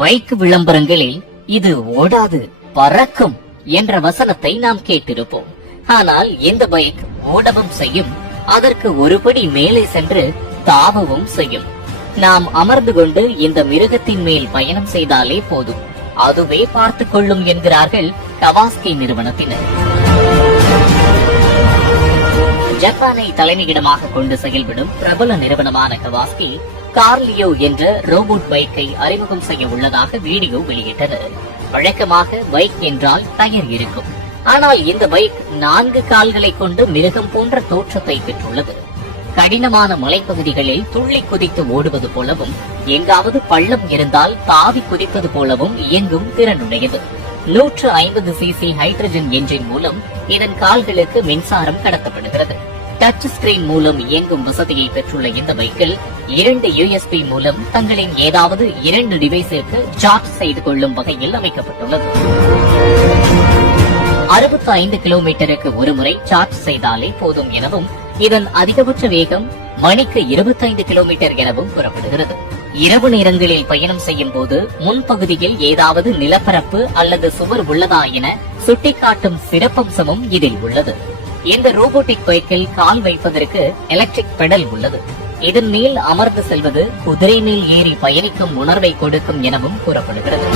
Bike விளம்பரங்களில் இது ஓடாது பறக்கும் என்ற வசனத்தை நாம் கேட்டிருப்போம். ஆனால் இந்த பைக் ஓடவும் செய்யும், அதற்கு ஒருபடி மேலே சென்று தாவவும் செய்யும். நாம் அமர்ந்து கொண்டு இந்த மிருகத்தின் மேல் பயணம் செய்தாலே போதும், அதுவே பார்த்துக் கொள்ளும் என்கிறார்கள் கவாஸ்கி நிறுவனத்தினர். ஜப்பானை தலைமையிடமாக கொண்டு செயல்படும் பிரபல நிறுவனமான கவாஸ்கி கார்லியோ என்ற ரோபோட் பைக்கை அறிமுகம் செய்ய உள்ளதாக வீடியோ வெளியிட்டனர். வழக்கமாக பைக் என்றால் டயர் இருக்கும், ஆனால் இந்த பைக் 4 கால்களை கொண்டு மிருகம் போன்ற தோற்றத்தை பெற்றுள்ளது. கடினமான மலைப்பகுதிகளில் துள்ளி குதித்து ஓடுவது போலவும், எங்காவது பள்ளம் இருந்தால் தாவி குதிப்பது போலவும் இயங்கும் திறனுடையது. 150 சிசி ஹைட்ரஜன் என்ஜின் மூலம் இதன் கால்களுக்கு மின்சாரம் கடத்தப்படுகிறது. டச் ஸ்கிரீன் மூலம் இயங்கும் வசதியை பெற்றுள்ள இந்த பைக்கில் 2 USB மூலம் தங்களின் ஏதாவது 2 டிவைஸிற்கு சார்ஜ் செய்து கொள்ளும் வகையில் அமைக்கப்பட்டுள்ளது. 65 கிலோமீட்டருக்கு ஒருமுறை சார்ஜ் செய்தாலே போதும் எனவும், இதன் அதிகபட்ச வேகம் மணிக்கு 25 கிலோமீட்டர் எனவும் கூறப்படுகிறது. இரவு நேரங்களில் பயணம் செய்யும் போது முன்பகுதியில் ஏதாவது நிலப்பரப்பு அல்லது சுவர் உள்ளதா என சுட்டிக்காட்டும் சிறப்பம்சமும் இதில் உள்ளது. இந்த ரோபோட்டிக் பைக்கில் கால் வைப்பதற்கு எலக்ட்ரிக் பெடல் உள்ளது. இதன் மேல் அமர்ந்து செல்வது குதிரை மேல் ஏறி பயணிக்கும் உணர்வை கொடுக்கும் எனவும் கூறப்படுகிறது.